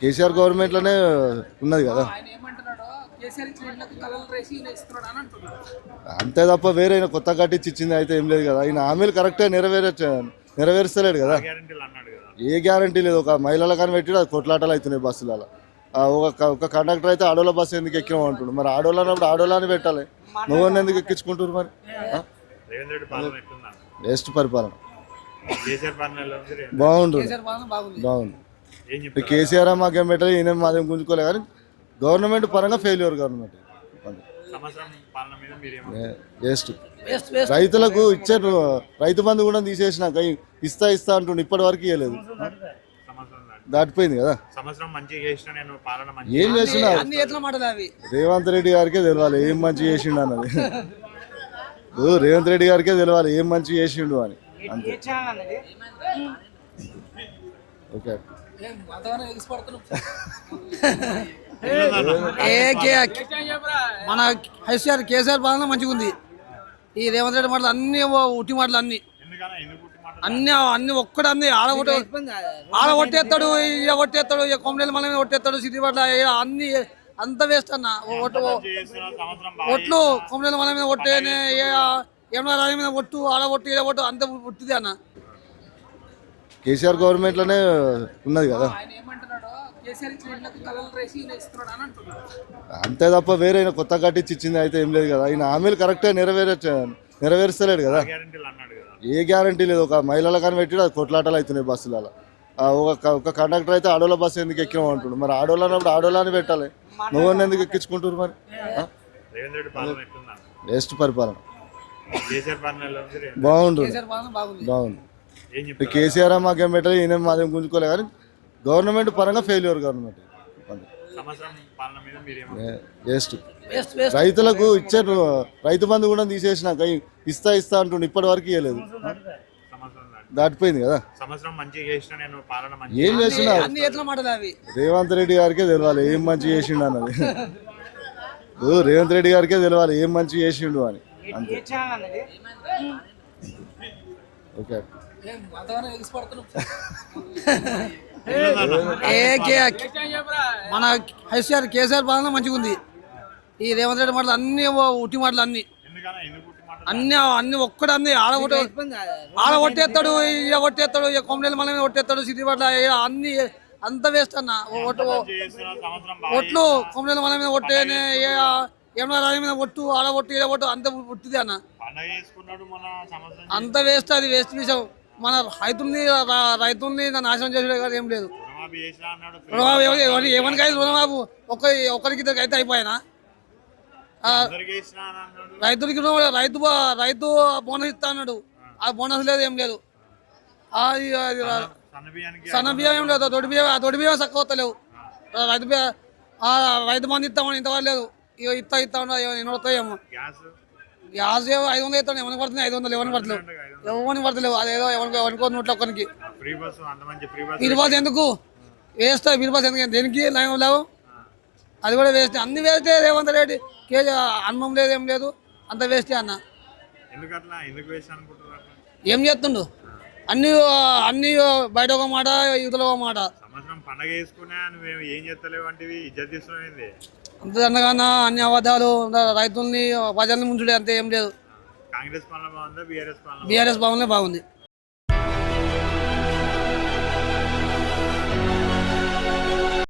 కేసీఆర్ గవర్నమెంట్లోనే ఉన్నది కదా. ఆయన ఏమంటున్నాడు, కేసీఆర్ ఇచ్చిన ఇళ్ళకు కలలు రేసి ఈయన ఇస్తున్నాడు అని అంటున్నాడు. అంతే తప్ప వేరే ఆయన కొత్త కట్టించి ఇచ్చింది అయితే ఏం లేదు కదా. ఆయన హామీలు కరెక్ట్గా నెరవేరుస్తలేడు కదా. ఏ గ్యారంటీ లేదు. ఒక మహిళల కానీ పెట్టి అది కొట్లాటలు అవుతున్నాయి బస్సులలో. ఒక కండక్టర్ అయితే ఆడోళ్ళ బస్సు ఎందుకు ఎక్కినాం అంటున్నాడు. మరి ఆడోళ్ళు అన్నప్పుడు ఆడోళ్ళని పెట్టాలి. నువ్వు ఎందుకు ఎక్కించుకుంటారు మరి? వేస్ట్ పరిపాలన. బాగుంటుంది. బాగుంది. కేసీఆర్ మాకేం పెట్టాలి, ఈయన మాదేం గుంజుకోలే కానీ గవర్నమెంట్ పరంగా ఫెయిల్యూర్ గవర్నమెంట్. వేస్ట్. రైతులకు ఇచ్చారు, రైతు బంధు కూడా తీసేసినాక ఇస్తా అంటుండే ఇప్పటి వరకు ఇవ్వలేదు. దాటిపోయింది కదా. ఏం చేసినా రేవంత్ రెడ్డి గారికే తెలియాలి ఏం మంచి చేసిండు అన్నది. రేవంత్ రెడ్డి గారికే తెలియాలి ఏం మంచి చేసిండు అని. అంతే. ఓకే. మన కేసీఆర్ పాలన మంచిగా ఉంది. ఈ రేవంత్ రెడ్డి మాటలు అన్ని ఉట్టి మాటలు అన్ని ఒక్కడే అన్ని ఆడగొట్టేస్తాడు, ఇక కొట్టేస్తాడు, ఇక కొమ్మలు మన కొట్టేస్తాడు, సిటీ పట్ల అన్ని అంత వేస్ట్ అన్న. ఒట్లు కొమ్మలు మన మీద కొట్టే, ఏమన్నా రాజు మీద కొట్టు, ఆడగొట్టు, ఇలా కొట్టు, అంత పుట్టింది అన్న. కేసీఆర్ గవర్నమెంట్లోనే ఉన్నది కదా. అంతే తప్ప వేరే ఆయన కొత్త కట్టించి ఇచ్చింది అయితే ఏం లేదు కదా. ఆయన హామీలు కరెక్ట్గా నెరవేరుస్తలేడు కదా. ఏ గ్యారంటీ లేదు. ఒక మహిళల కానీ పెట్టి అది కొట్లాటలు అవుతున్నాయి బస్సులలో. ఒక కండక్టర్ అయితే ఆడోళ్ళ బస్సు ఎందుకు ఎక్కినాం అంటున్నాడు. మరి ఆడోళ్ళు అన్నప్పుడు ఆడోళ్ళని పెట్టాలి. నువ్వు ఎందుకు ఎక్కించుకుంటారు మరి? వేస్ట్ పరిపాలన. బాగుంటుంది. కేసీఆర్ మాకేం పెట్టాలి, ఈయన మాదేం గుంజుకోలే కానీ గవర్నమెంట్ పరంగా ఫెయిల్యూర్ గవర్నమెంట్. వేస్ట్. రైతులకు ఇచ్చారు, రైతు బంధు కూడా తీసేసినాక ఇస్తా అంటుండే ఇప్పటి వరకు ఇవ్వలేదు. దాటిపోయింది కదా. ఏం చేసినా రేవంత్ రెడ్డి గారికే తెలియాలి ఏం మంచి చేసిండు అన్నది. రేవంత్ రెడ్డి గారికే తెలియాలి ఏం మంచి చేసిండు అని. అంతే. ఓకే. మన కేసీఆర్ పాలన మంచిగా ఉంది. ఈ రేవంత్ రెడ్డి మాటలు అన్ని ఉట్టి మాటలు అన్ని ఒక్కడే అన్ని ఆడగొట్టేస్తాడు, ఇక కొట్టేస్తాడు, ఇక కొమ్మలు మన మీద కొట్టేస్తాడు, సిటీ పట్ల అన్ని అంత వేస్ట్ అన్న. ఒట్లు కొమ్మలు మన మీద కొట్టే, ఏమన్నా రాజు మీద కొట్టు, ఆడగొట్టు, ఇలా కొట్టు, అంత పుట్టింది అన్న. అంత వేస్ట్. అది వేస్ట్ విషయం. మన రైతుల్ని నాశనం చేసే కాదు ఏం లేదు. ఏమనికైతే రుణమాబు ఒకరికిద్దరికి అయితే అయిపోయినా రైతులకి రైతు బోనస్ ఇస్తా అన్నాడు. ఆ బోనస్ లేదు ఏం లేదు. సన్న బియ్యం ఏం లేదు. తొడి బియ్యం చక్కగా వస్తలేవు. రైతు బంధు ఇస్తామని ఇంతవరకు లేదు. ఇక ఇస్తా ఎన్నో వస్తాయేమో. గ్యాస్ 500 ఇస్తాను. ఎవరికి పడుతుంది 500? ఎవరికి పడతలేవు. ఎవరికి పడతలేవు. అదేదో ఎవరికో 100 ఫ్రీ బస్ ఎందుకు వేస్ట్? ఫ్రీ బస్ ఎందుకు? దేనికి లైన్ లేవు. అది కూడా వేస్ట్. అన్ని వేస్టే. రేవంత్ రెడ్డి అన్నం లేదు ఏం లేదు. అంత వేస్టే అన్న. ఏం చేస్తుండు? అన్ని బయట ఒక మాట, యువతలో ఒక మాట. అంత అన్నగానా అన్ని అబద్ధాలు, రైతుల్ని ప్రజల్ని ముంచుడే, అంతే ఏం లేదు. బీఆర్ఎస్ పాలనే బాగుంది.